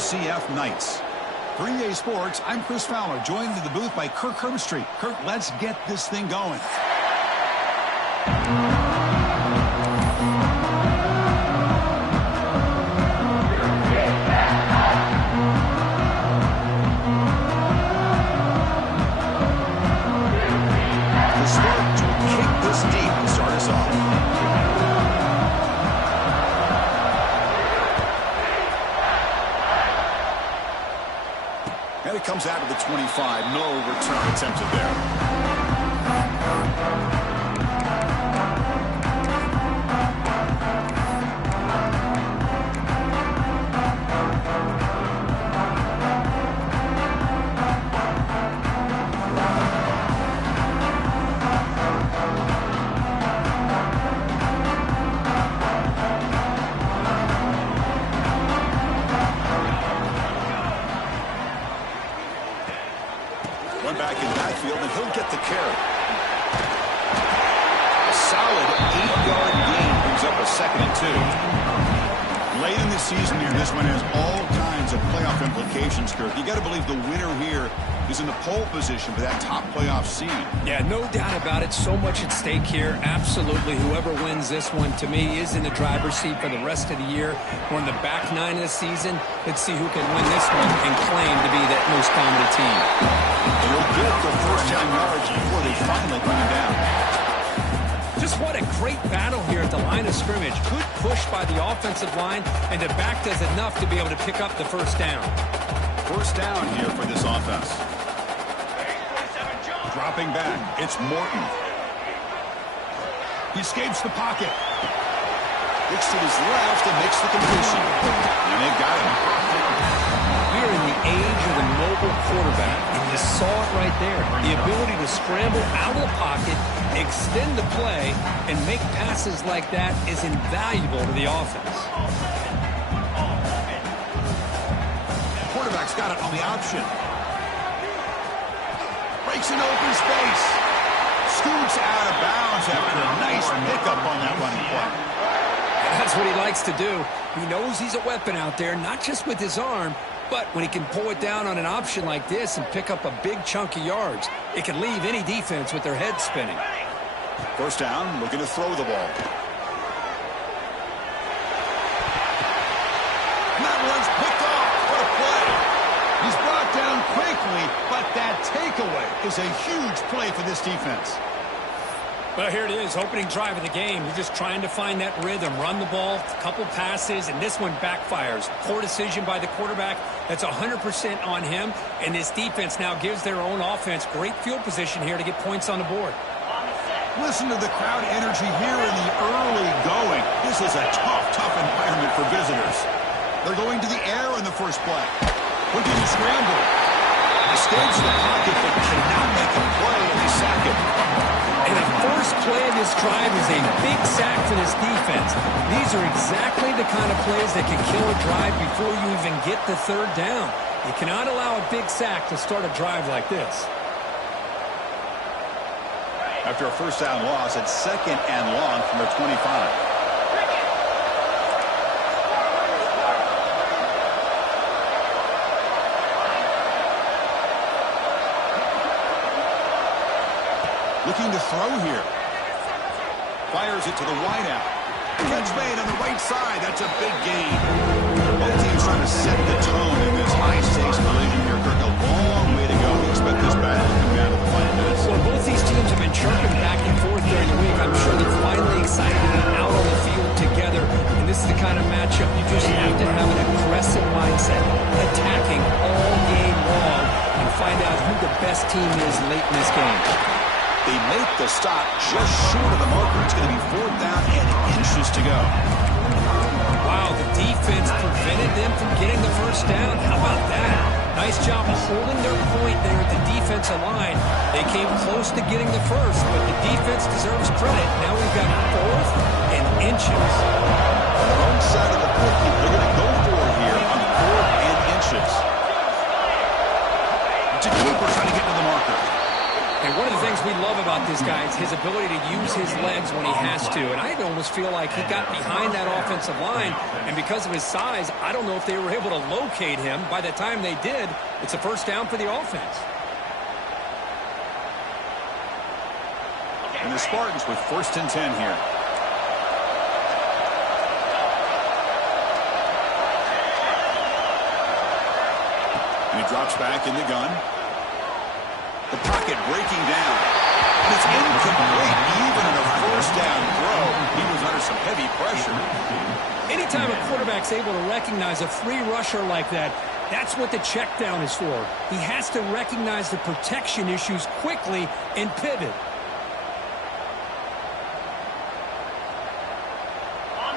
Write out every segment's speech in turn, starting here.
UCF Knights. For EA Sports, I'm Chris Fowler, joined in the booth by Kirk Herbstreit. Kirk, let's get this thing going. The start to kick this deep to start us off. And it comes out of the 25. No return attempted there. Back in backfield, and he'll get the carry. A solid 8-yard gain brings up a 2nd and 2. Late in the season here, this one has all kinds of playoff implications, Kirk. You got to believe the winner here is in the pole position for that top playoff seed. Yeah, no doubt about it. So much at stake here. Absolutely. Whoever wins this one, to me, is in the driver's seat for the rest of the year. We're in the back 9 of the season. Let's see who can win this one and claim to be that most dominant team. They'll get the first down yards before they finally bring him down. Just what a great battle here at the line of scrimmage. Good push by the offensive line, and the back does enough to be able to pick up the first down. First down here for this offense. Dropping back, it's Morton. He escapes the pocket. Looks to his left and makes the completion. And they've got him. We're in the age of the mobile quarterback, and you saw it right there. The ability to scramble out of the pocket, extend the play, and make passes like that is invaluable to the offense. Quarterback's got it on the option. Breaks an open space. Scoots out of bounds after a nice pickup on that running play. That's what he likes to do. He knows he's a weapon out there, not just with his arm, but when he can pull it down on an option like this and pick up a big chunk of yards, it can leave any defense with their head spinning. First down, looking to throw the ball. And that one's picked off. What a play. He's brought down quickly, but that takeaway is a huge play for this defense. Well, here it is, opening drive of the game. You're just trying to find that rhythm, run the ball, a couple passes, and this one backfires. Poor decision by the quarterback. That's 100% on him, and this defense now gives their own offense great field position here to get points on the board. Listen to the crowd energy here in the early going. This is a tough environment for visitors. They're going to the air in the first play. Looking to scramble. Escapes the pocket, but cannot make a play, and they sack him. And the first play of this drive is a big sack for this defense. These are exactly the kind of plays that can kill a drive before you even get the third down. You cannot allow a big sack to start a drive like this. After a first down loss, it's 2nd and long from their 25. Looking to throw here. Fires it to the wideout. Catch made on the right side. That's a big gain. Both teams trying to set the tone in this high-stakes collision here. Kirk, a long way to go. We expect this battle to come down to the final minutes. Well, both these teams have been chirping back and forth during the week. I'm sure they're finally excited to be out on the field together. And this is the kind of matchup you just have to have an aggressive mindset, attacking all game long, and find out who the best team is late in this game. They make the stop just short of the marker. It's going to be 4th down and inches to go. Wow, the defense prevented them from getting the first down. How about that? Nice job of holding their point there at the defensive line. They came close to getting the first, but the defense deserves credit. Now we've got 4th and inches. On the wrong side of the 50, they're going to go for it here on 4th and inches. It's a keeper trying to get to the marker. And one of the things we love about this guy is his ability to use his legs when he has to. And I almost feel like he got behind that offensive line, and because of his size, I don't know if they were able to locate him. By the time they did, it's a first down for the offense. And the Spartans with 1st and 10 here. And he drops back in the gun. The pocket breaking down. And it's incomplete. Even in a 1st down throw, he was under some heavy pressure. Anytime a quarterback's able to recognize a free rusher like that, that's what the check down is for. He has to recognize the protection issues quickly and pivot.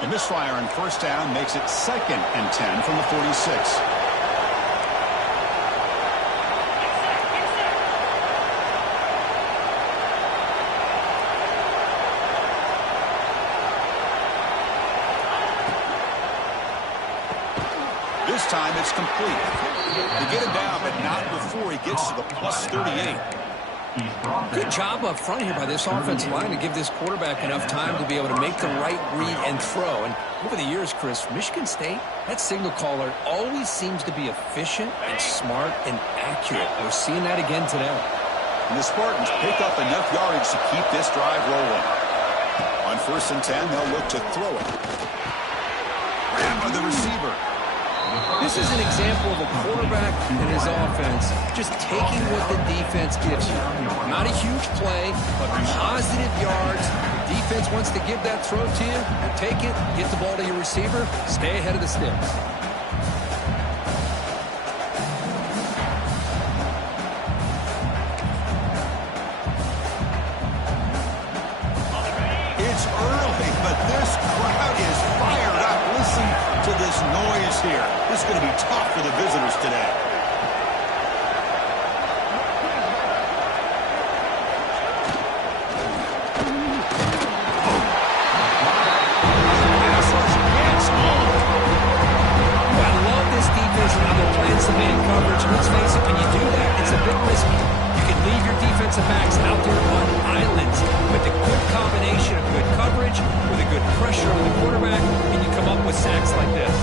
The misfire on 1st down makes it 2nd and 10 from the 46. This time it's complete. To get him down, but not before he gets to the plus 38. Good job up front here by this offensive line to give this quarterback enough time to be able to make the right read and throw. And over the years, Chris, Michigan State, that signal caller always seems to be efficient and smart and accurate. We're seeing that again today. And the Spartans pick up enough yardage to keep this drive rolling. On 1st and 10, they'll look to throw it. Ran by the receiver. This is an example of a quarterback and his offense just taking what the defense gives you. Not a huge play, but positive yards. The defense wants to give that throw to you. You take it, get the ball to your receiver, stay ahead of the sticks. It's early, but this crowd is fired up. Listen to this noise here. This is going to be tough for the visitors today. I love this defense and how they're playing some man coverage. Let's face it, when you do that, it's a bit risky. You can leave your defensive backs out there on islands, but the good combination of good coverage with a good pressure on the quarterback, and you come up with sacks like this.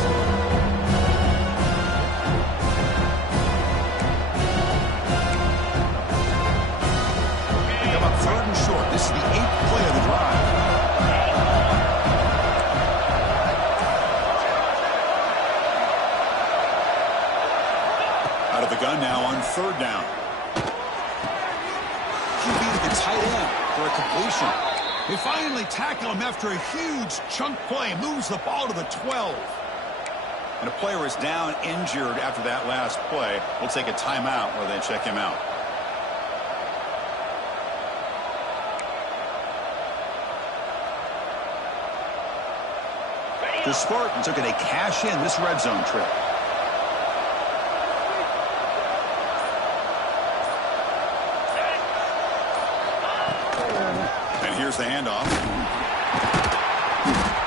Come up 3rd and short. This is the 8th play of the drive. Out of the gun now on 3rd down. QB to the tight end for a completion. They finally tackle him after a huge chunk play. Moves the ball to the 12. And a player is down injured after that last play. We'll take a timeout while they check him out. The Spartans are going to cash in this red zone trip. And here's the handoff.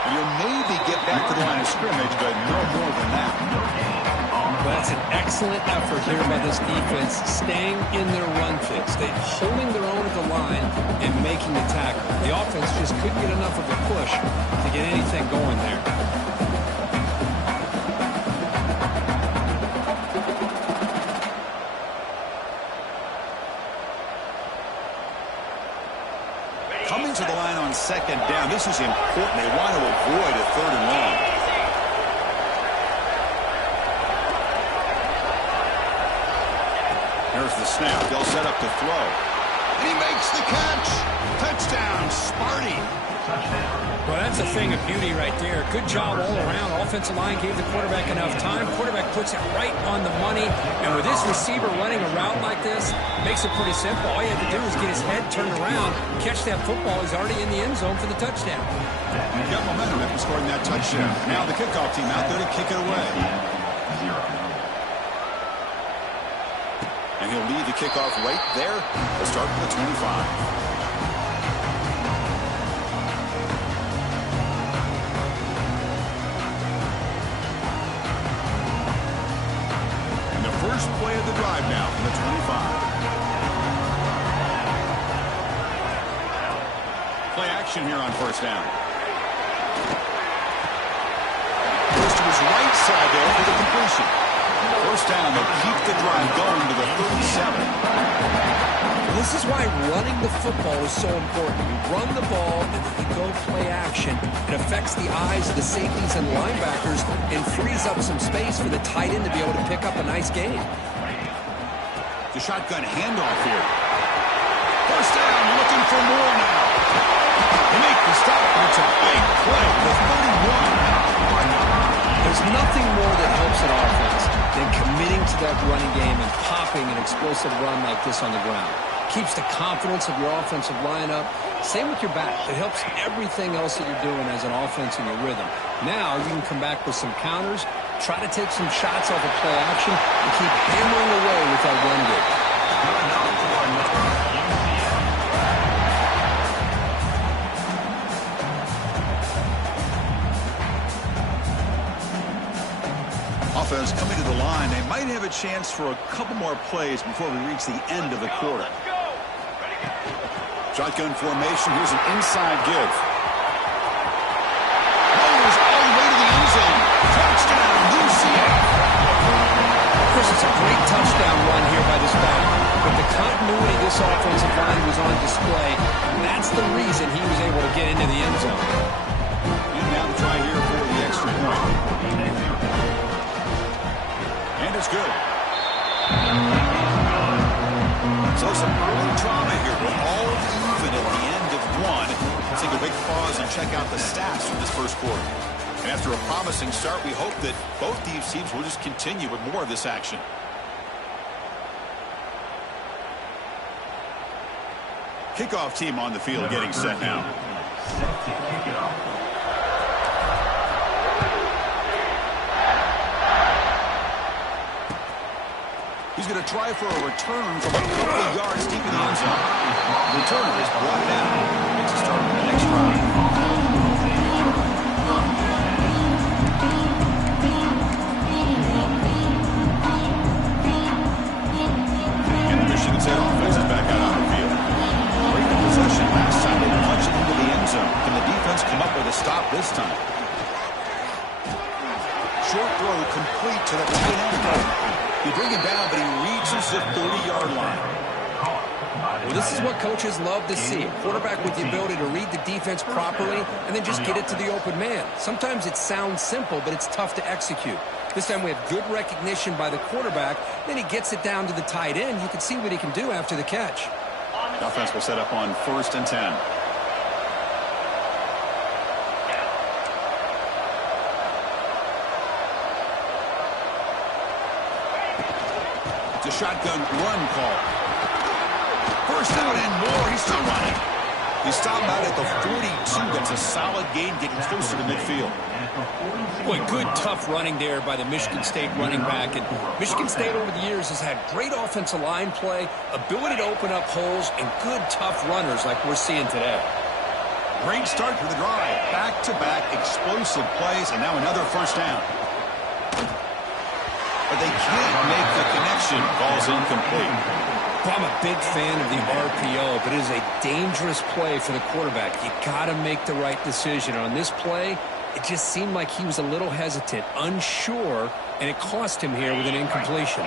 And you'll maybe get back to the line of scrimmage, but no more than that. Well, that's an excellent effort here by this defense, staying in their run fix. They're holding their own at the line and making the tackle. The offense just couldn't get enough of a push to get anything going there. Coming to the line on 2nd down. This is important. They want to avoid a 3rd and long. Here's the snap. They'll set up to throw. And he makes the catch. Touchdown, Sparty. Well, that's a thing of beauty right there. Good job all around. Offensive line gave the quarterback enough time. Quarterback puts it right on the money. And with this receiver running a route like this, makes it pretty simple. All you have to do is get his head turned around, catch that football. He's already in the end zone for the touchdown. You've got momentum after scoring that touchdown. Now the kickoff team out there to kick it away. And he'll lead the kickoff right there. They'll start from the 25. First play of the drive now from the 25. Play action here on first down. Goes to his right side there for the completion. First down, they'll keep the drive going to the 37. This is why running the football is so important. You run the ball and then you go play action. It affects the eyes of the safeties and linebackers and frees up some space for the tight end to be able to pick up a nice gain. The shotgun handoff here. First down, looking for more now. They make the stop, and it's a big play. The 31. There's nothing more that helps an offense than committing to that running game and popping an explosive run like this on the ground. Keeps the confidence of your offensive lineup. Same with your back. It helps everything else that you're doing as an offense in your rhythm. Now you can come back with some counters, try to take some shots off of play action, and keep hammering away with that run game. Offense coming to the line. They might have a chance for a couple more plays before we reach the end of the quarter. Shotgun formation. Here's an inside give. Goes all the way to the end zone. Touchdown, Ncaa. Chris, it's a great touchdown run here by this back. But the continuity this offensive line was on display, that's the reason he was able to get into the end zone. And now the try here for the extra point. And it's good. So some early drama here. We're all even at the end of one. Let's take a big pause and check out the stats from this first quarter. And after a promising start, we hope that both these teams will just continue with more of this action. Kickoff team on the field getting set now. He's going to try for a return from a couple of yards deep in the end zone. The returner is brought down. Makes a start on the next drive. And the Michigan State offense is back out on the field. Great possession last time. They punched it into the end zone. Can the defense come up with a stop this time? Short throw complete to the tight end. You bring him down, but he reaches the 30-yard line. Well, this is what coaches love to see. A quarterback with the ability to read the defense properly and then just get it to the open man. Sometimes it sounds simple, but it's tough to execute. This time we have good recognition by the quarterback. Then he gets it down to the tight end. You can see what he can do after the catch. The offense will set up on 1st and 10. The shotgun run call. First down and more. He's still running. He stopped out at the 42. That's a solid gain, getting closer to midfield. Boy, good tough running there by the Michigan State running back. And Michigan State over the years has had great offensive line play, ability to open up holes, and good tough runners like we're seeing today. Great start for the drive. Back-to-back explosive plays, and now another first down. But they can't make the connection. Ball's incomplete. Well, I'm a big fan of the RPO, but it is a dangerous play for the quarterback. You got to make the right decision. On this play, it just seemed like he was a little hesitant, unsure, and it cost him here with an incompletion.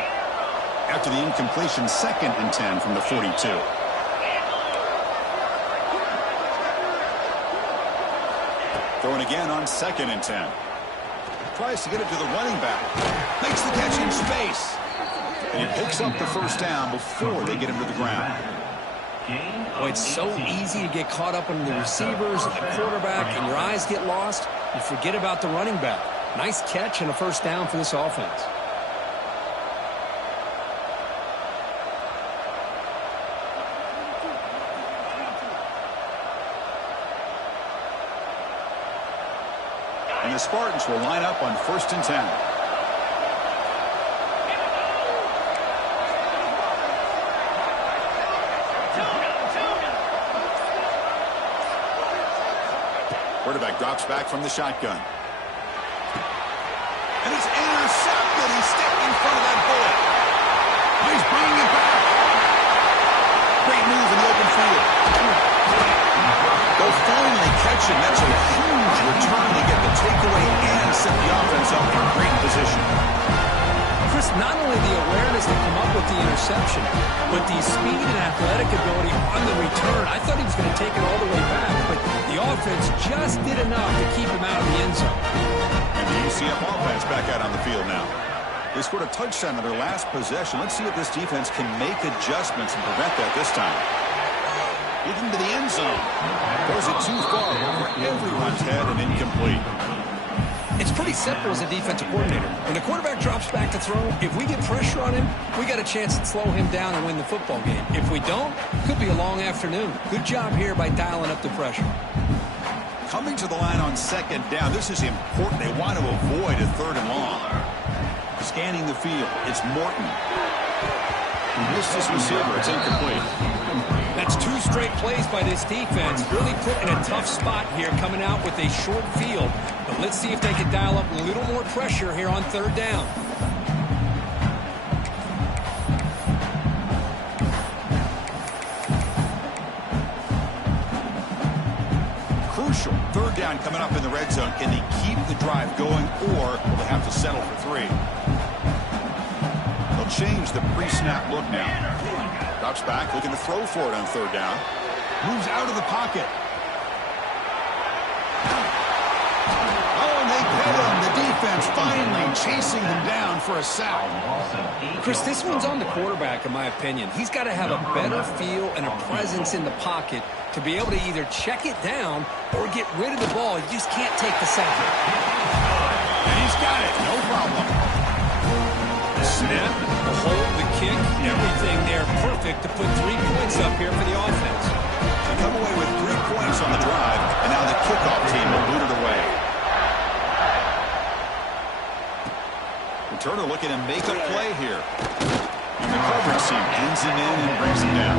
After the incompletion, 2nd and 10 from the 42. Throwing again on 2nd and 10. Tries to get it to the running back. Makes the catch in space. And he picks up the first down before they get him to the ground. Boy, it's so easy to get caught up in the receivers and the quarterback, and your eyes get lost. You forget about the running back. Nice catch and a first down for this offense. And the Spartans will line up on 1st and 10. Quarterback drops back from the shotgun. And it's intercepted. He stepped in front of that bullet. Oh, he's bringing it back. Great move in the open field. Go finally catch him. That's a huge return to get the takeaway and set the offense up in great position. Chris, not only the awareness to come up with the interception, but the speed and athletic ability on the return. I thought he was going to take it all the way back, but the offense just did enough to keep him out of the end zone. And the UCF offense back out on the field now. They scored a touchdown in their last possession. Let's see if this defense can make adjustments and prevent that this time. Looking to the end zone. Throws it too far over everyone's head and incomplete. It's pretty simple as a defensive coordinator. When the quarterback drops back to throw, if we get pressure on him, we got a chance to slow him down and win the football game. If we don't, could be a long afternoon. Good job here by dialing up the pressure. Coming to the line on second down. This is important. They want to avoid a third and long. Scanning the field. It's Morton. He missed his receiver. It's incomplete. That's 2 straight plays by this defense. Really put in a tough spot here coming out with a short field. But let's see if they can dial up a little more pressure here on third down. Crucial. Third down coming up in the red zone. Can they keep the drive going, or will they have to settle for 3? They'll change the pre-snap look now. Drops back, looking to throw for it on third down. Moves out of the pocket. Oh, and they get him. The defense finally chasing him down for a sack. Chris, this one's on the quarterback, in my opinion. He's got to have a better feel and a presence in the pocket to be able to either check it down or get rid of the ball. You just can't take the sack. And he's got it. No problem. The snap, the hold, the kick, everything there perfect to put 3 points up here for the offense. They come away with 3 points on the drive, and now the kickoff team will boot it away. Returner looking to make a play here. And the coverage team ends him in and brings him down.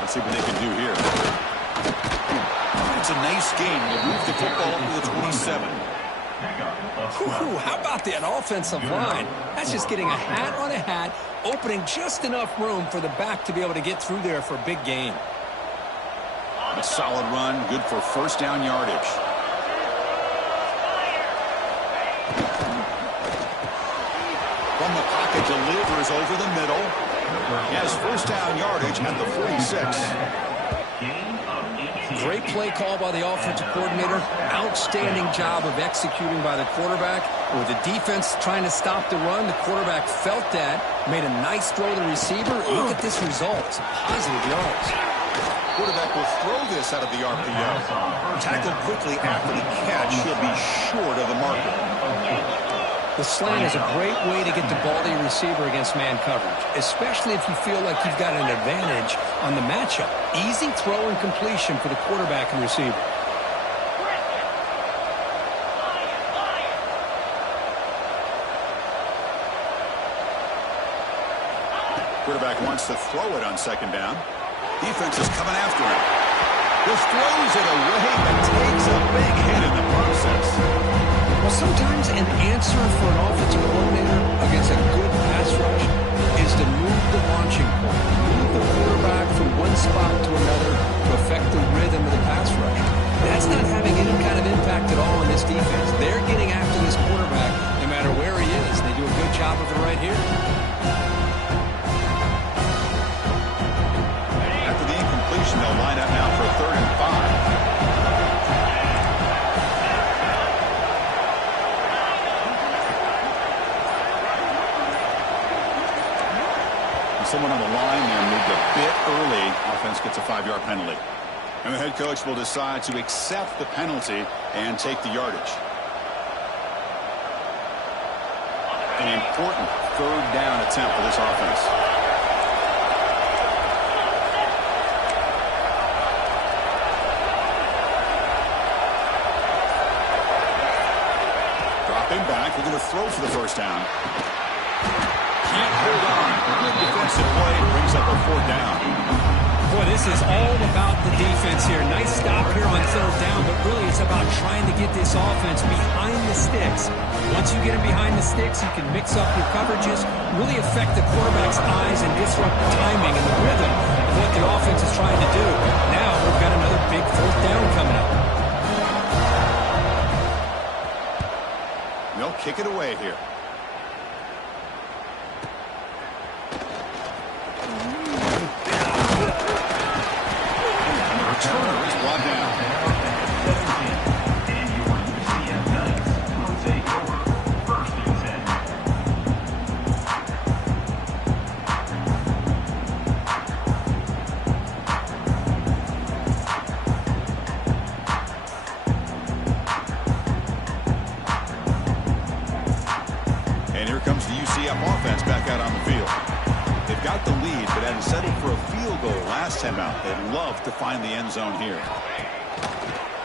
Let's see what they can do here. It's a nice game. They'll move the football up to the 27. Ooh, how about that offensive line? That's just getting a hat on a hat, opening just enough room for the back to be able to get through there for a big gain. A solid run, good for first down yardage. From the pocket, delivers over the middle. He has first down yardage at the 46. Great play call by the offensive coordinator. Outstanding job of executing by the quarterback. With the defense trying to stop the run, the quarterback felt that, made a nice throw to the receiver. Look at this result. Some positive yards. Quarterback will throw this out of the RPO. Tackled quickly after the catch. He'll be short of the marker. The slant is a great way to get the ball to your receiver against man coverage, especially if you feel like you've got an advantage on the matchup. Easy throw and completion for the quarterback and receiver. Quarterback wants to throw it on second down. Defense is coming after him. Just throws it away, but takes a big hit in the process. Well, sometimes an answer for an offensive coordinator against a good pass rush is to move the launching point, move the quarterback from one spot to another to affect the rhythm of the pass rush. That's not having any kind of impact at all on this defense. They're getting after this quarterback no matter where he is. They do a good job of it right here. After the incompletion, they'll line up now for a 3rd and 5. Someone on the line there moved a bit early. Offense gets a 5-yard penalty. And the head coach will decide to accept the penalty and take the yardage. An important 3rd down attempt for this offense. Dropping back, throw for the first down. Can't hold on. Good defensive play. Brings up a 4th down. Boy, this is all about the defense here. Nice stop here on 3rd down, but really it's about trying to get this offense behind the sticks. Once you get them behind the sticks, you can mix up your coverages, really affect the quarterback's eyes and disrupt the timing and the rhythm of what the offense is trying to do. Now we've got another big 4th down coming up. They'll kick it away here. Returner is brought down. And here comes the UCF offense back out on the field. They've got the lead, but hadn't settled for a field goal last time out. They'd love to find the end zone here.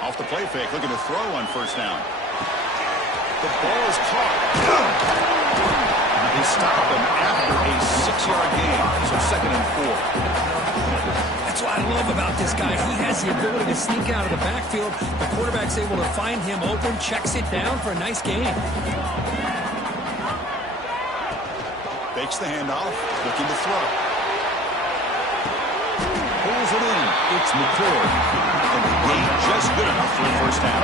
Off the play fake, looking to throw on 1st down. The ball is caught. They stop him after a 6-yard gain, so 2nd and 4. That's what I love about this guy. He has the ability to sneak out of the backfield. The quarterback's able to find him open, checks it down for a nice gain. Fakes the handoff, looking to throw. Pulls it in. It's McCord. And the gain just good enough for a 1st down.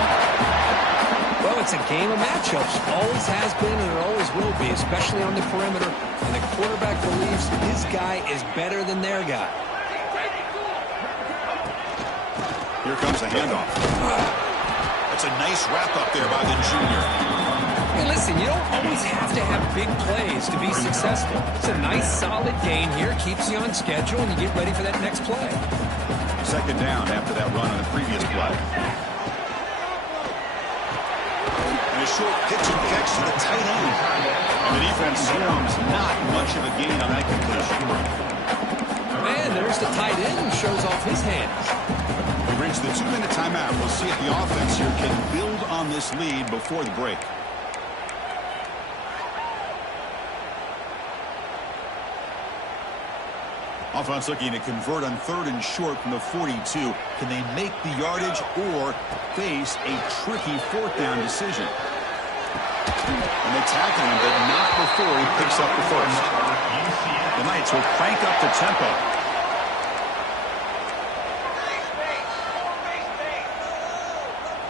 Well, it's a game of matchups. Always has been and it always will be, especially on the perimeter. And the quarterback believes his guy is better than their guy. Here comes the handoff. That's a nice wrap-up there by the junior. Hey, listen, you don't always have to have big plays to be successful. It's a nice, solid gain here. Keeps you on schedule, and you get ready for that next play. 2nd down after that run on the previous play. And a short pitch and catch to the tight end. And the defense swarms not much of a gain on that completion. And there's the tight end who shows off his hands. We reach the 2-minute timeout. We'll see if the offense here can build on this lead before the break. Offense looking to convert on 3rd and short from the 42. Can they make the yardage or face a tricky 4th down decision? And they tackle him, but not before he picks up the first. The Knights will crank up the tempo.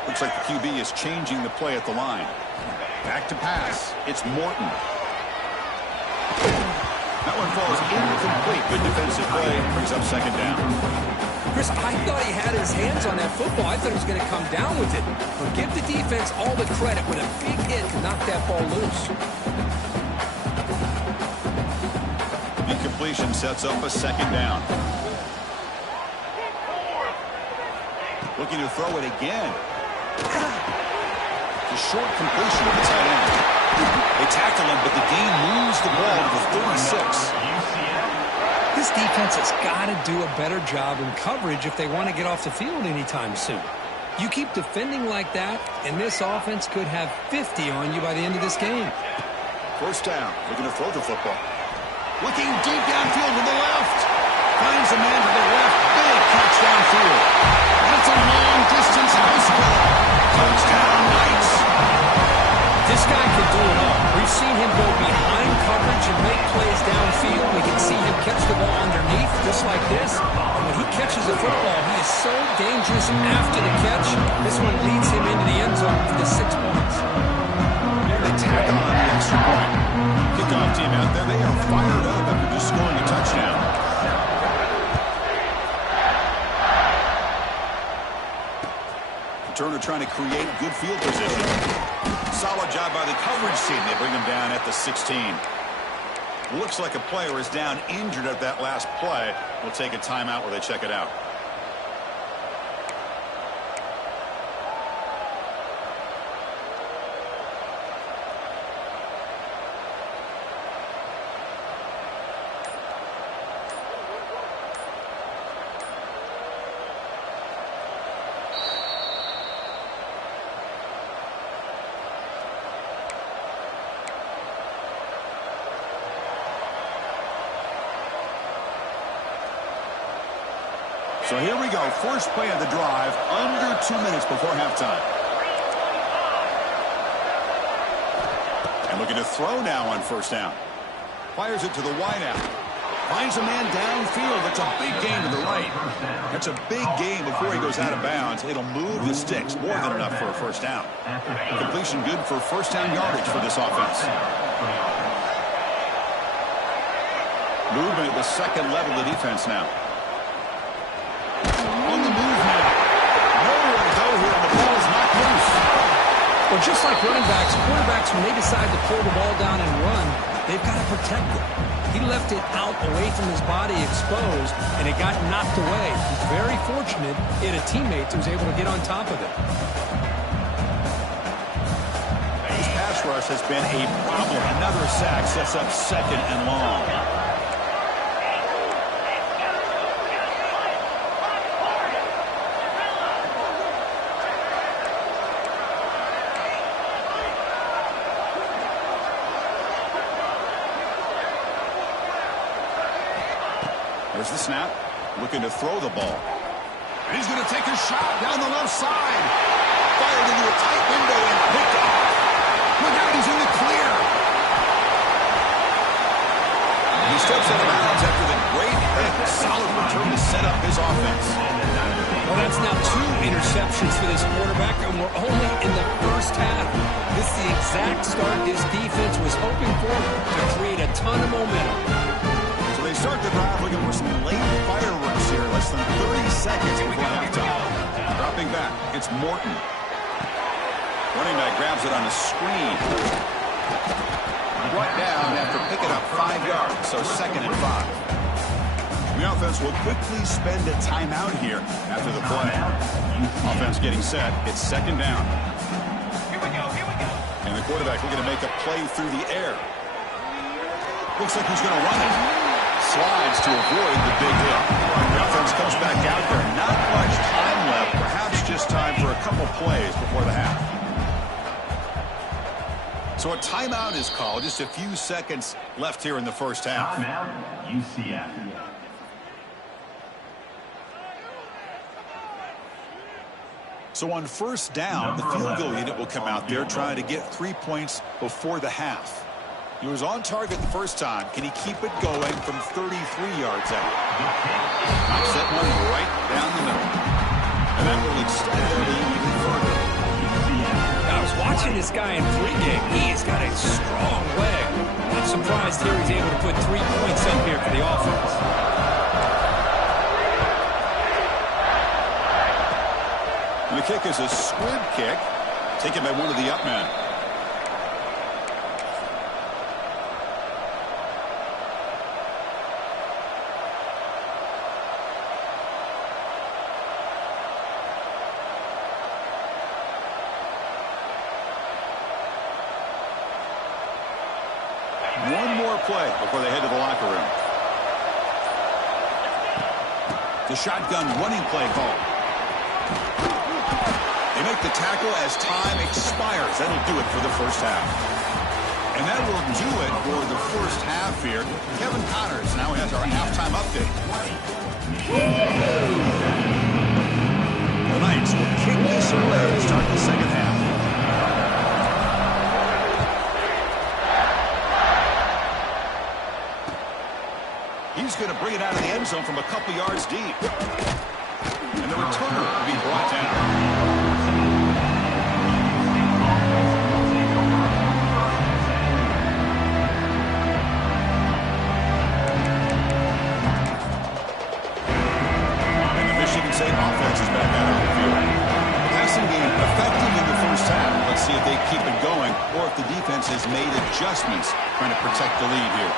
Looks like the QB is changing the play at the line. Back to pass. It's Morton. That one falls incomplete. Good defensive play. Brings up 2nd down. Chris, I thought he had his hands on that football. I thought he was going to come down with it. But give the defense all the credit with a big hit to knock that ball loose. Incompletion sets up a 2nd down. Looking to throw it again. The short completion of the tight end. They tackle him, but the gain moves the ball to the 36. This defense has got to do a better job in coverage if they want to get off the field anytime soon. You keep defending like that, and this offense could have 50 on you by the end of this game. 1st down. Looking to throw the football. Looking deep downfield to the left. Finds a man to the left. Big catch downfield. That's a long-distance house ball. Touchdown, Knights. This guy can do it all. We've seen him go behind coverage and make plays downfield. We can see him catch the ball underneath, just like this. And when he catches the football, he is so dangerous after the catch. This one leads him into the end zone for the 6 points. And they tack on the extra point. Kickoff team out there, they are fired up after just scoring a touchdown. Turner trying to create good field position. Solid job by the coverage team. They bring him down at the 16. Looks like a player is down injured at that last play. We'll take a timeout while they check it out. So here we go. First play of the drive, under 2 minutes before halftime. And looking to throw now on first down. Fires it to the wide out. Finds a man downfield. It's a big gain to the right. That's a big gain before he goes out of bounds. It'll move the sticks. More than enough for a first down. Completion good for first down yardage for this offense. Movement at the second level of defense now. On the move now. Nowhere to go here, and the ball is knocked loose. Well, just like running backs, quarterbacks, when they decide to pull the ball down and run, they've got to protect it. He left it out away from his body exposed, and it got knocked away. He's very fortunate he had a teammate who was able to get on top of it. His pass rush has been a problem. Another sack sets up second and long. There's the snap. Looking to throw the ball. And he's going to take a shot down the left side. Fired into a tight window and picked off. Look out, he's in the clear. He steps out of bounds after the great hit. Solid return to set up his offense. Well, that's now 2 interceptions for this quarterback, and we're only in the first half. This is the exact start this defense was hoping for to create a ton of momentum. They start the drive looking for some late fireworks here. Less than 30 seconds before halftime. Dropping back, it's Morton. Running back grabs it on a screen. Brought down after picking up 5 yards, so second and 5. The offense will quickly spend a timeout here after the play. Offense getting set. It's second down. Here we go. And the quarterback looking to make a play through the air. Looks like he's going to run it. Slides to avoid the big hit. The offense comes back out there. Not much time left. Perhaps just time for a couple plays before the half. So a timeout is called. Just a few seconds left here in the first half. Timeout, Ncaa. So on first down, the field goal unit will come out there trying to get 3 points before the half. He was on target the first time. Can he keep it going from 33 yards out? Knocks that one right down the middle. And that will extend the lead even further. I was watching this guy in pregame. He's got a strong leg. I'm surprised here he's able to put 3 points up here for the offense. And the kick is a squib kick, taken by one of the up men. One more play before they head to the locker room. The shotgun running play call. They make the tackle as time expires. That'll do it for the first half. And that will do it for the first half here. Kevin Connors now has our halftime update. The Knights will kick this away to start the second half. He's going to bring it out of the end zone from a couple yards deep. And the returner will be brought down. And the Michigan State offense is back out on the field. The passing game effective in the first half. Let's see if they keep it going or if the defense has made adjustments trying to protect the lead here.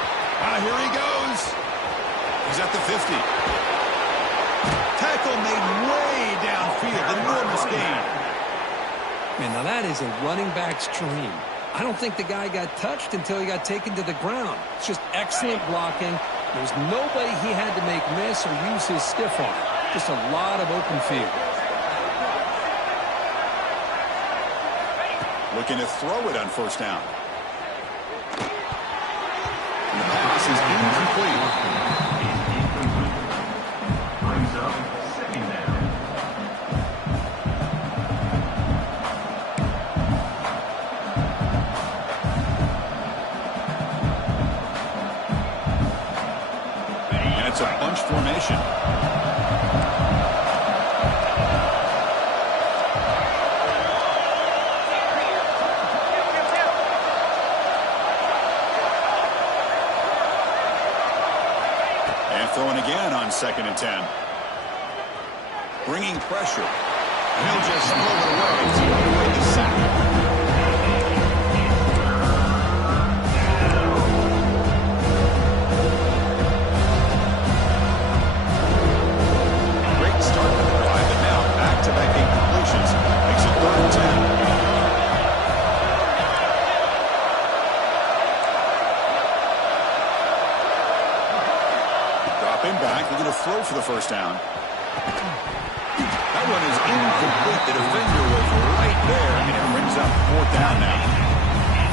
Here he goes. He's at the 50. Tackle made way downfield. Enormous gain. Man, now that is a running back's dream. I don't think the guy got touched until he got taken to the ground. It's just excellent blocking. There's nobody he had to make miss or use his stiff arm. Just a lot of open field. Looking to throw it on first down. And the pass is incomplete. Brings up It's a bunch formation. And throwing again on 2nd and 10. Bringing pressure. And he'll just throw it away to avoid the sack. Throw for the first down. That one is incomplete. The defender was right there, and it brings up 4th down now.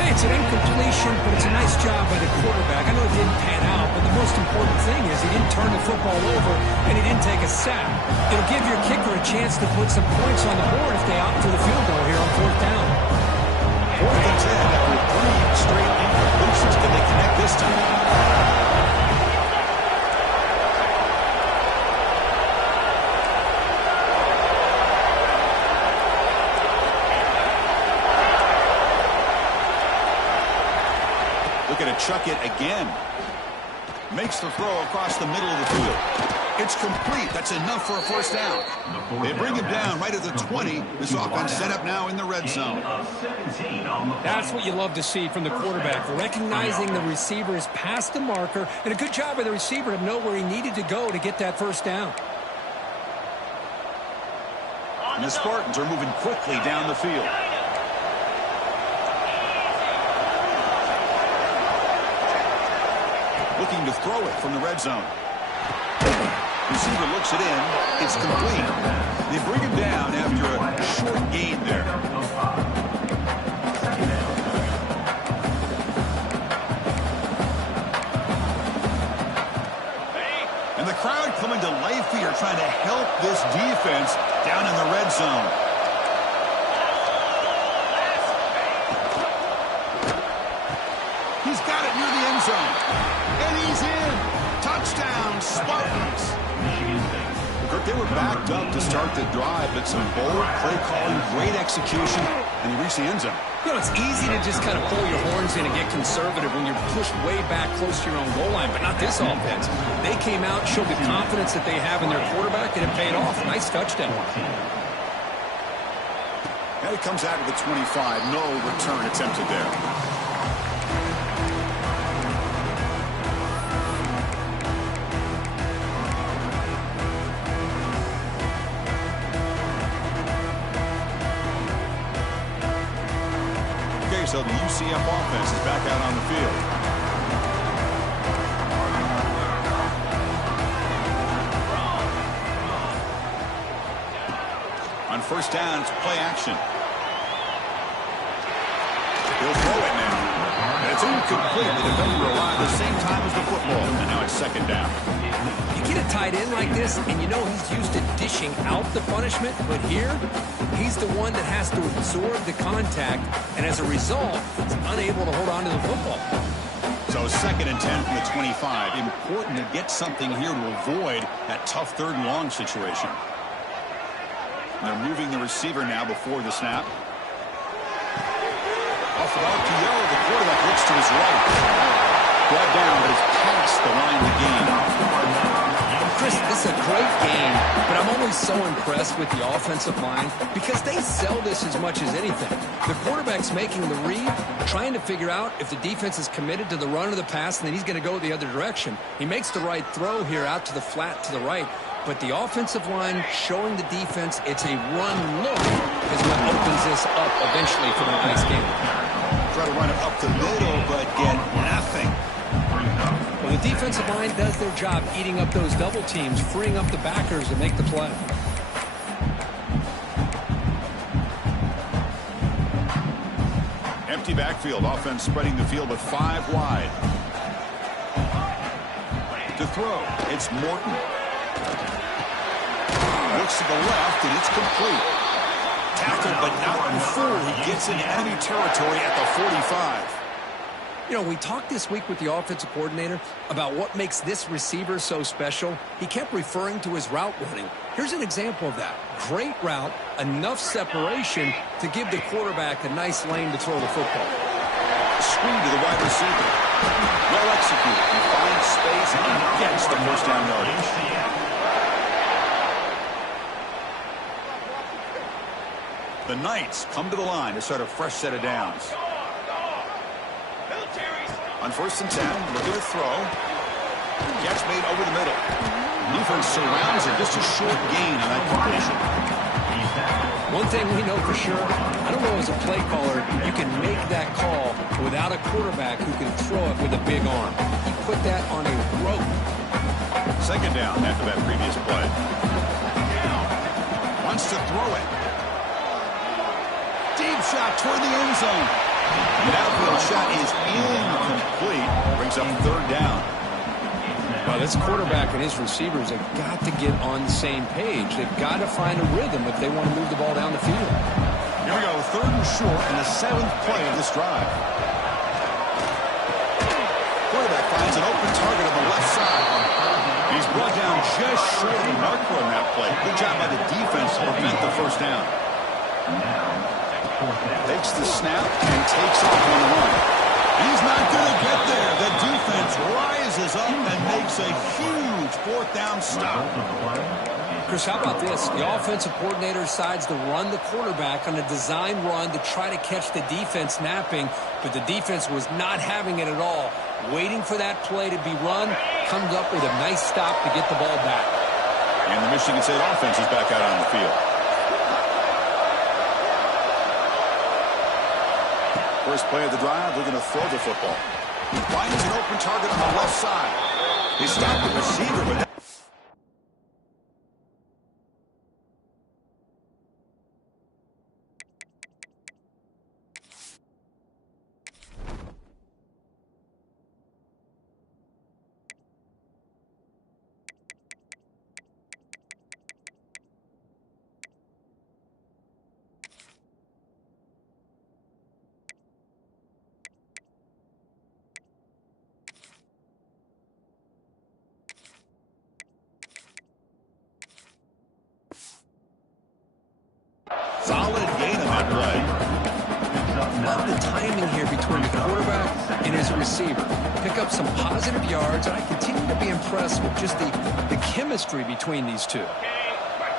Hey, it's an incompletion, but it's a nice job by the quarterback. I know it didn't pan out, but the most important thing is he didn't turn the football over, and he didn't take a sack. It'll give your kicker a chance to put some points on the board if they opt for the field goal here on 4th down. 4th and 10 after 3 straight incompletions. Can they connect this time? Going to chuck it again. Makes the throw across the middle of the field. It's complete. That's enough for a first down. They bring him down right at the 20. This offense set up now in the red zone. That's what you love to see from the quarterback. Recognizing the receiver is past the marker, and a good job by the receiver to know where he needed to go to get that first down. And the Spartans are moving quickly down the field. Looking to throw it from the red zone. Receiver looks it in. It's complete. They bring him down after a short gain there. And the crowd coming to life here, trying to help this defense down in the red zone. He's got it near the end zone. And he's in. Touchdown, Spartans. Kirk, they were backed up to start the drive, but some bold play calling, great execution, and he reached the end zone. You know, it's easy to just kind of pull your horns in and get conservative when you're pushed way back close to your own goal line, but not this offense. They came out, showed the confidence that they have in their quarterback, and it paid off. Nice touchdown. And it comes out of the 25. No return attempted there. So the UCF offense is back out on the field. On first down, it's play action. He'll throw it now. And it's incomplete. The defender arrived at the same time as the football. And now it's 2nd down. You get a tight end like this, and you know he's used to dishing out the punishment, but here, he's the one that has to absorb the contact, and as a result, he's unable to hold on to the football. So 2nd and 10 from the 25. Important to get something here to avoid that tough 3rd and long situation. And they're moving the receiver now before the snap. Off of RPO, the quarterback looks to his right. Brought down, but it's past the line of the game. Chris, this is a great game, but I'm always so impressed with the offensive line because they sell this as much as anything. The quarterback's making the read, trying to figure out if the defense is committed to the run or the pass, and then he's going to go the other direction. He makes the right throw here out to the flat to the right, but the offensive line showing the defense it's a run look is what opens this up eventually for the nice game. Try to run it up the middle, but get nothing. Well, the defensive line does their job eating up those double teams, freeing up the backers to make the play. Empty backfield. Offense spreading the field with 5 wide. To throw, it's Morton. Looks to the left, and it's complete. Tackled, but not in full. He gets into enemy territory at the 45. You know, we talked this week with the offensive coordinator about what makes this receiver so special. He kept referring to his route running. Here's an example of that. Great route, enough separation to give the quarterback a nice lane to throw the football. Screen to the wide receiver. Well executed. He finds space and he gets the first down yardage. The Knights come to the line to start a fresh set of downs. On 1st and 10, looking to throw. Catch made over the middle. Defense surrounds it. Just a short gain on that completion. One thing we know for sure, I don't know as a play caller, you can make that call without a quarterback who can throw it with a big arm. He put that on a rope. 2nd down after that previous play. Wants to throw it. Deep shot toward the end zone. The outfield shot is incomplete. Brings up 3rd down. Well, this quarterback and his receivers have got to get on the same page. They've got to find a rhythm if they want to move the ball down the field. Here we go, 3rd and short in the 7th play of this drive. Quarterback finds an open target on the left side. He's brought down just short of the marker on that play. Good job by the defense to prevent the first down. Takes the snap and takes off on the run. He's not going to get there. The defense rises up and makes a huge 4th down stop. Chris, how about this? The offensive coordinator decides to run the quarterback on a design run to try to catch the defense napping, but the defense was not having it at all. Waiting for that play to be run, comes up with a nice stop to get the ball back. And the Michigan State offense is back out on the field. First play of the drive, they're going to throw the football. He finds an open target on the left side. He stopped the receiver, but solid gain on that play. Love the timing here between the quarterback and his receiver. Pick up some positive yards, and I continue to be impressed with just the chemistry between these two.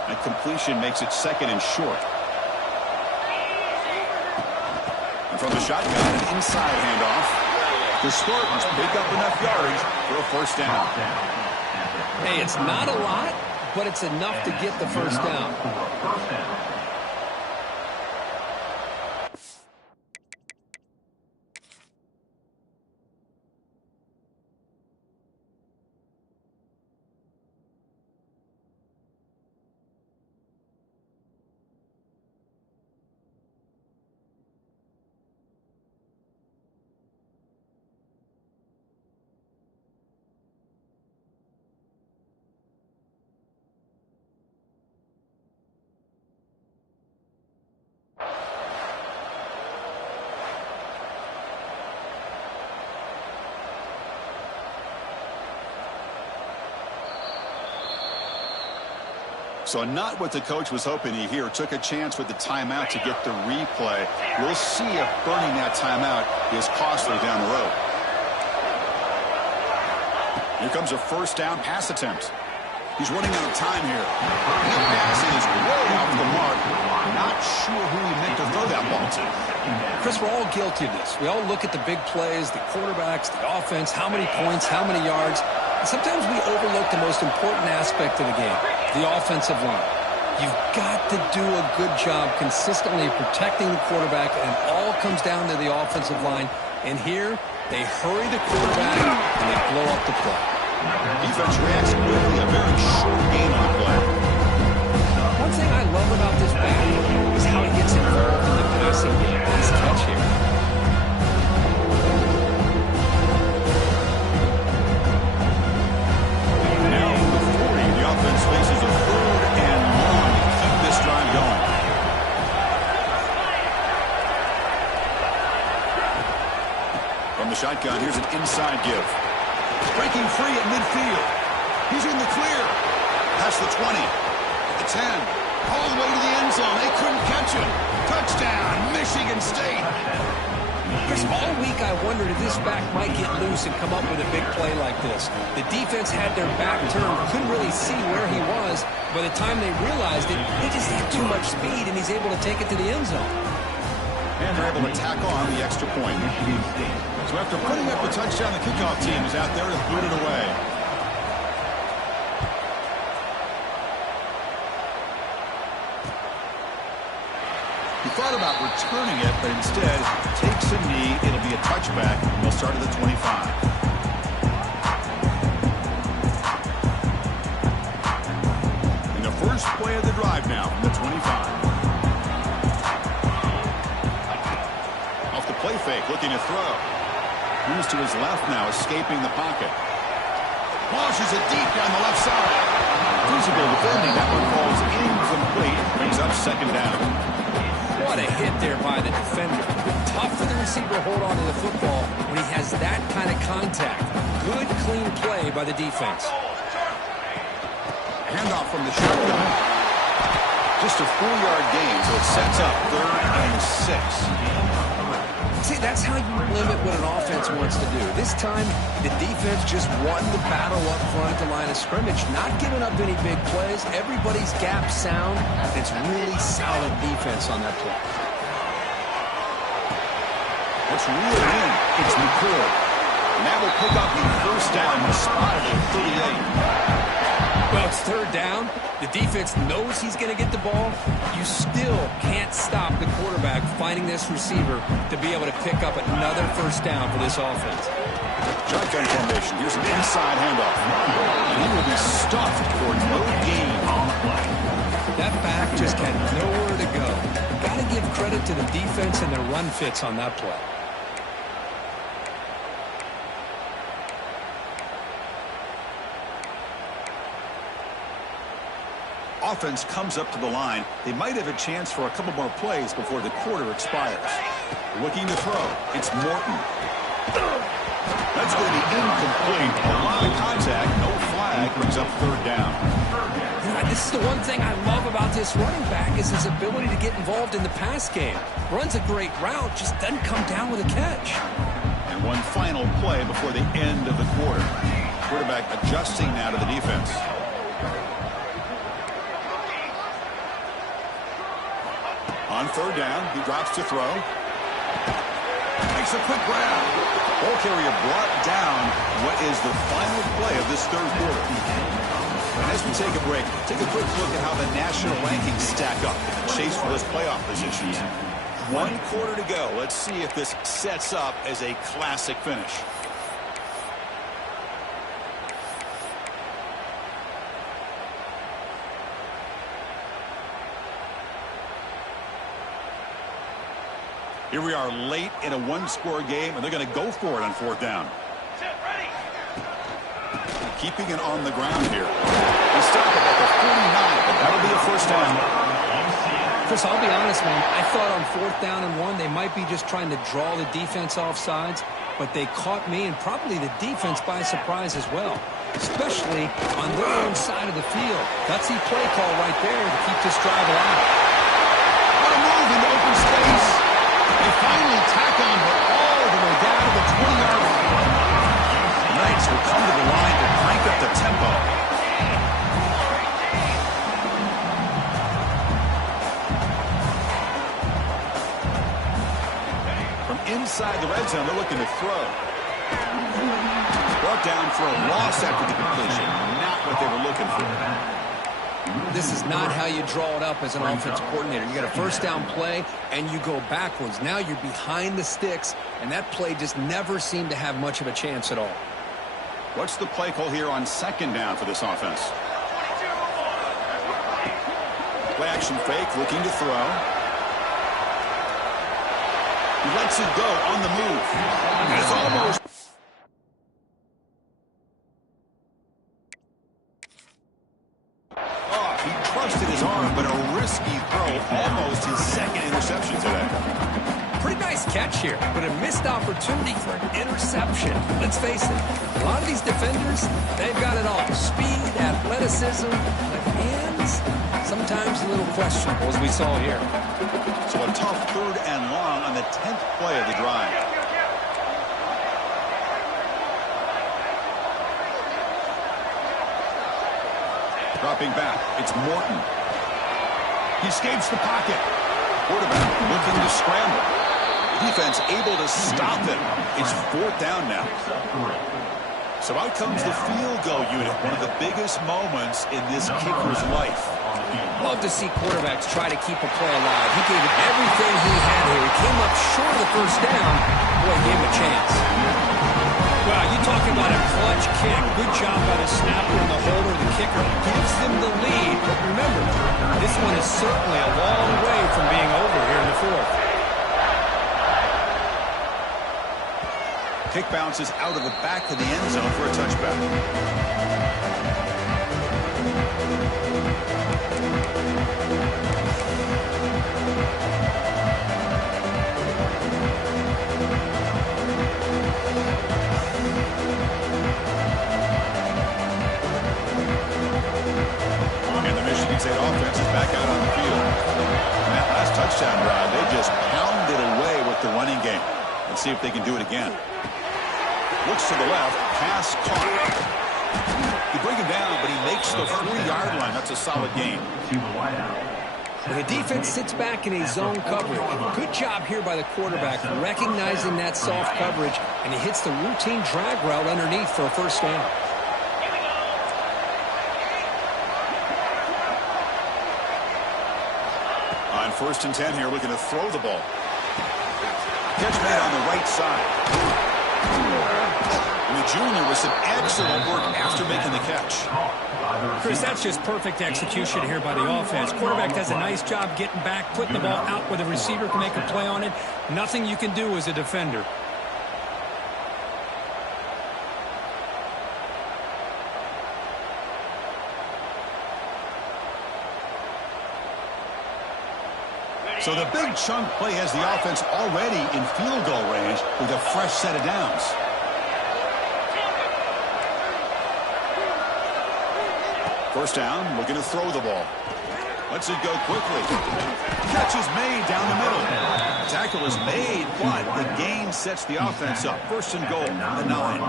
That completion makes it 2nd and short. And from the shotgun, an inside handoff. The Spartans pick up enough yardage for a first down. Hey, it's not a lot, but it's enough to get the first down. So not what the coach was hoping to hear. Took a chance with the timeout to get the replay. We'll see if burning that timeout is costly down the road. Here comes a first down pass attempt. He's running out of time here. The pass is way off the mark. Not sure who he meant to throw that ball to. Chris, we're all guilty of this. We all look at the big plays, the quarterbacks, the offense, how many points, how many yards. And sometimes we overlook the most important aspect of the game, the offensive line. You've got to do a good job consistently protecting the quarterback, and it all comes down to the offensive line. And here, they hurry the quarterback, and they blow up the play. Defense reacts quickly, a very short game on the play. One thing I love about this back is how he gets involved in the passing game. Nice catch here. Now from the 40, the offense faces a 3rd and long to keep this drive going. From the shotgun. shotgun. Here's an inside give. Breaking free at midfield. He's in the clear. Past the 20. The 10. All the way to the end zone. They couldn't catch him. Touchdown, Michigan State. Chris, all week I wondered if this back might get loose and come up with a big play like this. The defense had their back turned, couldn't really see where he was. By the time they realized it, he just had too much speed, and he's able to take it to the end zone. And they're able to tack on the extra point. So after putting up a touchdown, the kickoff team is out there to boot it away. He thought about returning it, but instead takes a knee. It'll be a touchback. They'll start at the 25. And the first play of the drive now from the 25. Off the play fake, looking to throw. Moves to his left now, escaping the pocket. Launches it deep down the left side. Feasible defending. That one falls incomplete. Brings up second down. What a hit there by the defender. Tough for the receiver to hold on to the football when he has that kind of contact. Good, clean play by the defense. Handoff from the shotgun. Just a 4-yard gain, so it sets up 3rd and 6. See, that's how you limit what an offense wants to do. This time, the defense just won the battle up front at the line of scrimmage, not giving up any big plays. Everybody's gap sound. It's really solid defense on that play. Let's reel it in. It's McCool. And that will pick up the first down spotted at 38. Well, it's 3rd down. The defense knows he's going to get the ball. You still can't stop the quarterback finding this receiver to be able to pick up another first down for this offense. Shotgun formation. Here's an inside handoff. And he will be stuffed for no gain on the play. That back just had nowhere to go. Got to give credit to the defense and their run fits on that play. Offense comes up to the line. They might have a chance for a couple more plays before the quarter expires. Looking to throw. It's Morton. That's going to be incomplete. A lot of contact. No flag. Brings up 3rd down. This is the one thing I love about this running back is his ability to get involved in the pass game. Runs a great route, just doesn't come down with a catch. And one final play before the end of the quarter. Quarterback adjusting now to the defense. On 3rd down, he drops to throw. Makes a quick grab. Ball carrier brought down what is the final play of this 3rd quarter. And as we take a break, take a quick look at how the national rankings stack up in the chase for those playoff positions. 1 quarter to go. Let's see if this sets up as a classic finish. Here we are late in a 1-score game, and they're going to go for it on 4th down. Keeping it on the ground here. They stop it at the 49, but that'll be a first down. Chris, I'll be honest, man. I thought on 4th down and 1, they might be just trying to draw the defense off sides, but they caught me and probably the defense by surprise as well, especially on their own side of the field. Gutsy play call right there to keep this drive alive. What a move into open space. They finally tack on, but all the way down to the 20-yard line. The Knights will come to the line to crank up the tempo. From inside the red zone, they're looking to throw. Brought down for a loss after the completion. Not what they were looking for. This is not how you draw it up as an offensive coordinator. You got a first down play, and you go backwards. Now you're behind the sticks, and that play just never seemed to have much of a chance at all. What's the play call here on 2nd down for this offense? Play action fake, looking to throw. He lets it go on the move. It's almost... He trusted his arm, but a risky throw, almost his 2nd interception today. Pretty nice catch here, but a missed opportunity for an interception. Let's face it, a lot of these defenders, they've got it all. Speed, athleticism, but hands, sometimes a little questionable, as we saw here. So a tough 3rd and long on the 10th play of the drive. Dropping back, it's Morton. He escapes the pocket. Quarterback looking to scramble. Defense able to stop him. It's 4th down now. So out comes the field goal unit, one of the biggest moments in this kicker's life. Love to see quarterbacks try to keep a play alive. He gave it everything he had here. He came up short of the 1st down. Boy, gave him a chance. Wow, you talk about a clutch kick. Good job by the snapper and the holder. The kicker gives them the lead. But remember, this one is certainly a long way from being over here in the 4th. Kick bounces out of the back of the end zone for a touchback. And the Michigan State offense is back out on the field. And that last touchdown drive, they just pounded away with the running game. Let's see if they can do it again. Looks to the left, pass caught. You bring him down, but he makes the 4-yard line. That's a solid gain. When the defense sits back in a zone coverage, good job here by the quarterback recognizing that soft coverage, and he hits the routine drag route underneath for a 1st down. On 1st and 10 here, looking to throw the ball. Catch made on the right side. And the junior with some excellent work after making the catch. Chris, that's just perfect execution here by the offense. Quarterback does a nice job getting back, putting the ball out where the receiver can make a play on it. Nothing you can do as a defender. So the big chunk play has the offense already in field goal range with a fresh set of downs. First down, looking to throw the ball. Lets it go quickly. Catch is made down the middle. Tackle is made, but the gain sets the offense up. 1st and goal, the 9.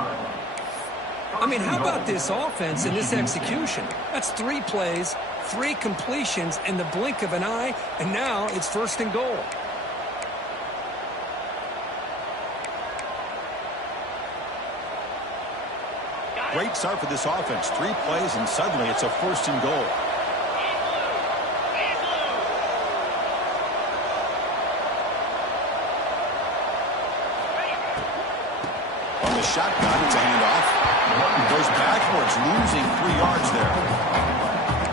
I mean, how about this offense and this execution? That's 3 plays, 3 completions in the blink of an eye, and now it's 1st and goal. Great start for this offense. 3 plays, and suddenly it's a 1st and goal. On the shotgun, it's a handoff. Goes backwards, losing 3 yards there.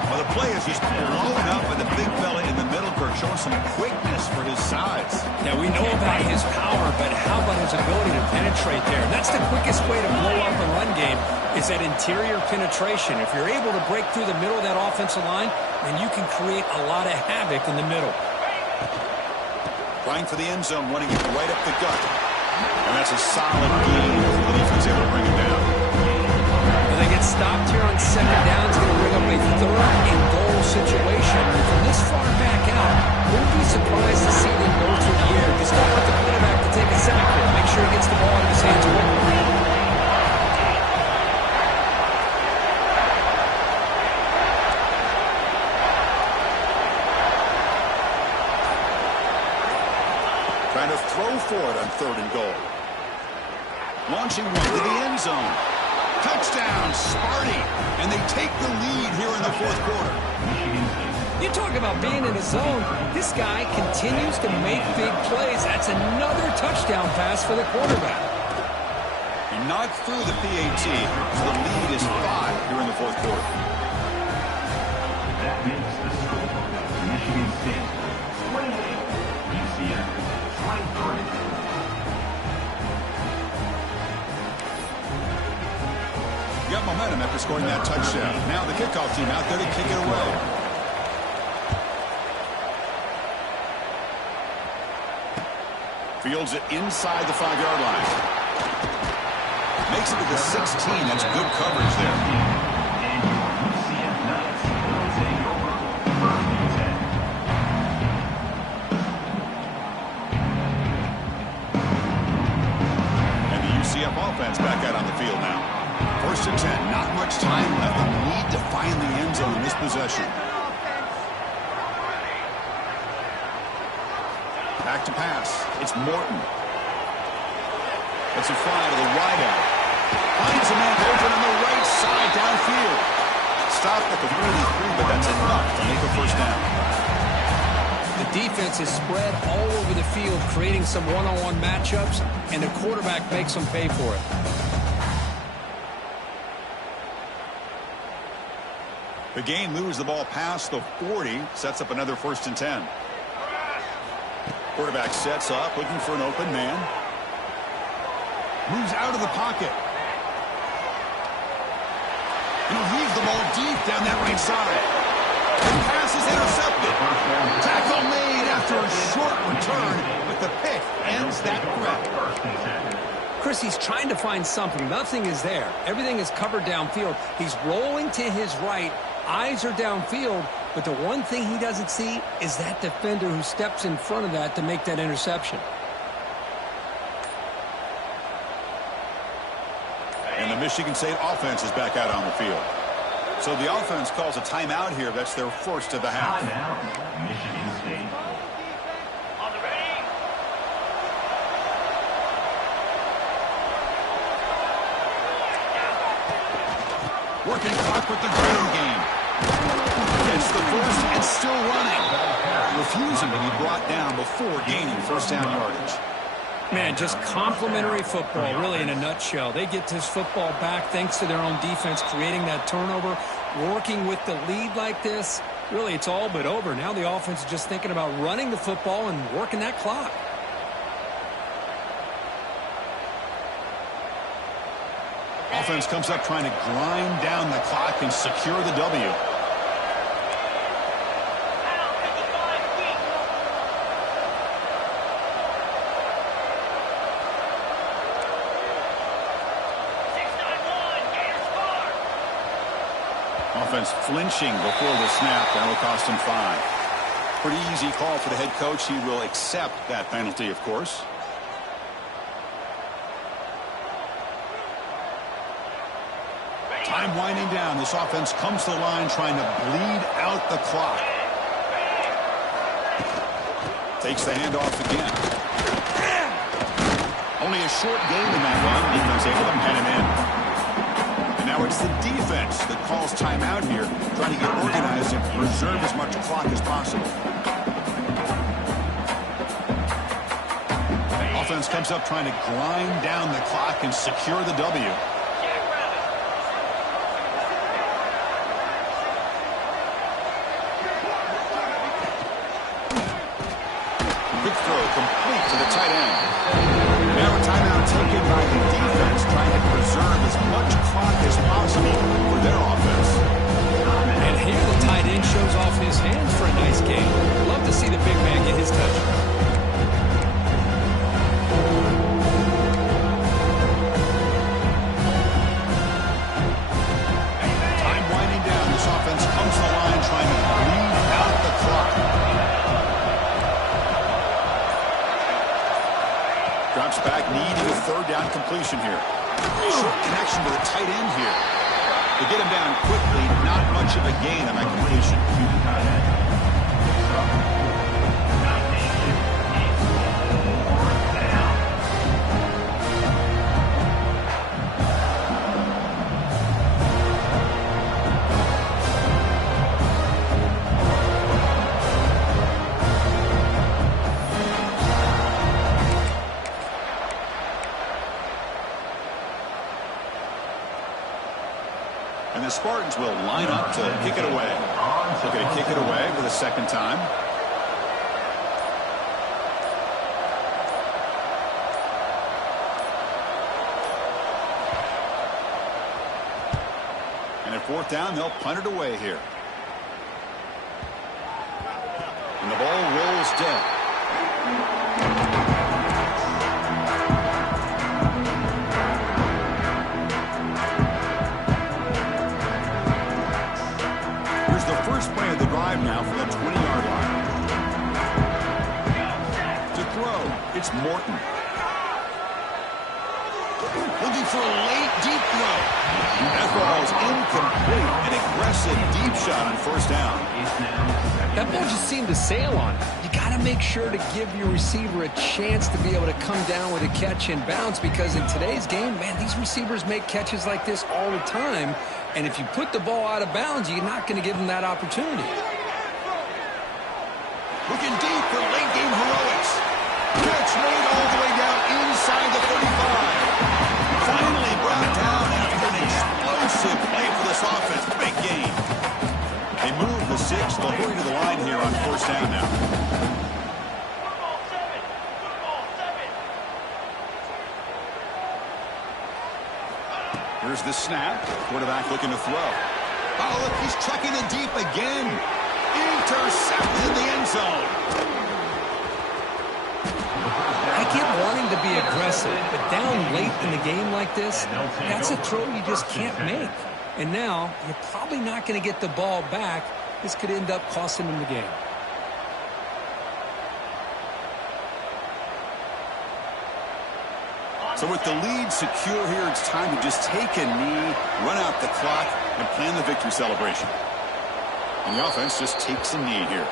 Well, the play is just blown up by the big fella in the middle, Kirk, showing some quickness for his size. Now, we know about his power, but how about his ability to penetrate there? That's the quickest way to blow up a run game, is that interior penetration. If you're able to break through the middle of that offensive line, then you can create a lot of havoc in the middle. Trying for the end zone, running it right up the gut. And that's a solid gain. The defense able to bring him down. When they get stopped here on 2nd down, it's going to bring up a 3rd and goal situation. And from this far back out, wouldn't be surprised to see them go through the air. Just don't want the quarterback to take a sack here. Make sure he gets the ball in his hands quickly. Trying to throw for it on 3rd and goal. Launching one to the end zone. Touchdown, Sparty. And they take the lead here in the 4th quarter. You talk about being in a zone. This guy continues to make big plays. That's another touchdown pass for the quarterback. He knocked through the PAT, so the lead is 5 here in the 4th quarter. That makes the score. Michigan State 28, UCF 23. Got momentum after scoring that touchdown. Now the kickoff team out there to kick it away. Fields it inside the 5-yard line. Makes it to the 16. That's good coverage there. And your UCF Knights will take over 1st and 10. And the UCF offense back out on the field now. 1st and 10. Not much time left. They need to find the end zone in this possession. Back to pass. It's Morton. It's a fly to the wideout. Finds a man open on the right side downfield. Stopped at the 33, but that's enough to make a 1st down. The defense is spread all over the field, creating some one-on-one matchups, and the quarterback makes them pay for it. The gain moves the ball past the 40, sets up another 1st and 10. Quarterback sets up, looking for an open man. Moves out of the pocket. And he'll heave the ball deep down that right side. The pass is intercepted. Tackle made after a short return, but the pick ends that threat. Chris, he's trying to find something. Nothing is there. Everything is covered downfield. He's rolling to his right. Eyes are downfield. But the one thing he doesn't see is that defender who steps in front of that to make that interception. And the Michigan State offense is back out on the field. So the offense calls a timeout here. That's their 1st of the half. Timeout, Michigan State. On the ready. Working clock with the ground game. Gets the 1st and still running. Refusing to be brought down before gaining 1st down yardage. Man, just complimentary football, really, in a nutshell. They get this football back thanks to their own defense, creating that turnover, working with the lead like this. Really, it's all but over. Now the offense is just thinking about running the football and working that clock. Offense comes up trying to grind down the clock and secure the W. Offense flinching before the snap. That will cost him 5. Pretty easy call for the head coach. He will accept that penalty, of course. Time winding down. This offense comes to the line trying to bleed out the clock. Takes the handoff again. Only a short game in that one. Defense able to pen him in. And now it's the defense that calls timeout here, trying to get organized and preserve as much clock as possible. Offense comes up trying to grind down the clock and secure the W. Quick throw complete to the tight end. Now a timeout taken by the defense, trying to preserve as much clock as possible for their offense. And here the tight end shows off his hands for a nice game. Love to see the big man get his touch. Time winding down. This offense comes to the line trying to bleed out the clock. Drops back, needing a 3rd down completion here. Short connection to the tight end here. They get him down quickly, not much of a gain on that completion. And the Spartans will line up to kick it away. Looking to kick it away for the 2nd time. And at 4th down, they'll punt it away here. And the ball rolls dead. 5 now from the 20-yard line. To throw, it's Morton. Looking for a late, deep throw. That throw is incomplete. An aggressive deep shot on first down. That ball just seemed to sail on it. You got to make sure to give your receiver a chance to be able to come down with a catch and bounce, because in today's game, man, these receivers make catches like this all the time. And if you put the ball out of bounds, you're not going to give them that opportunity. Looking deep for late game heroics. Catch made all the way down inside the 35. Finally brought down after an explosive play for this offense. Big gain. They move the 6. They'll hurry to the line here on first down now. Here's the snap. Quarterback looking to throw. Oh, look, he's chucking it deep again. Intercepted in the end zone. I get wanting to be aggressive, but down late in the game like this, that's a throw you just can't make. And now, you're probably not going to get the ball back. This could end up costing them the game. So with the lead secure here, it's time to just take a knee, run out the clock, and plan the victory celebration. And the offense just takes a knee here.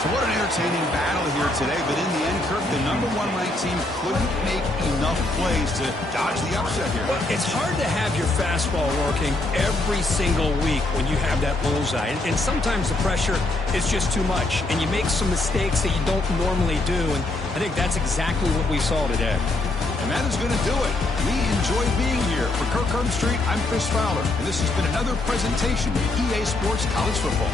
So what an entertaining battle here today, but in the end, Kirk, the number 1 ranked team couldn't make enough plays to dodge the upset here. Well, it's hard to have your fastball working every single week when you have that bullseye. And sometimes the pressure is just too much, and you make some mistakes that you don't normally do. And I think that's exactly what we saw today. And that is going to do it. We enjoy being here. For Kirk Street, I'm Chris Fowler, and this has been another presentation of EA Sports College Football.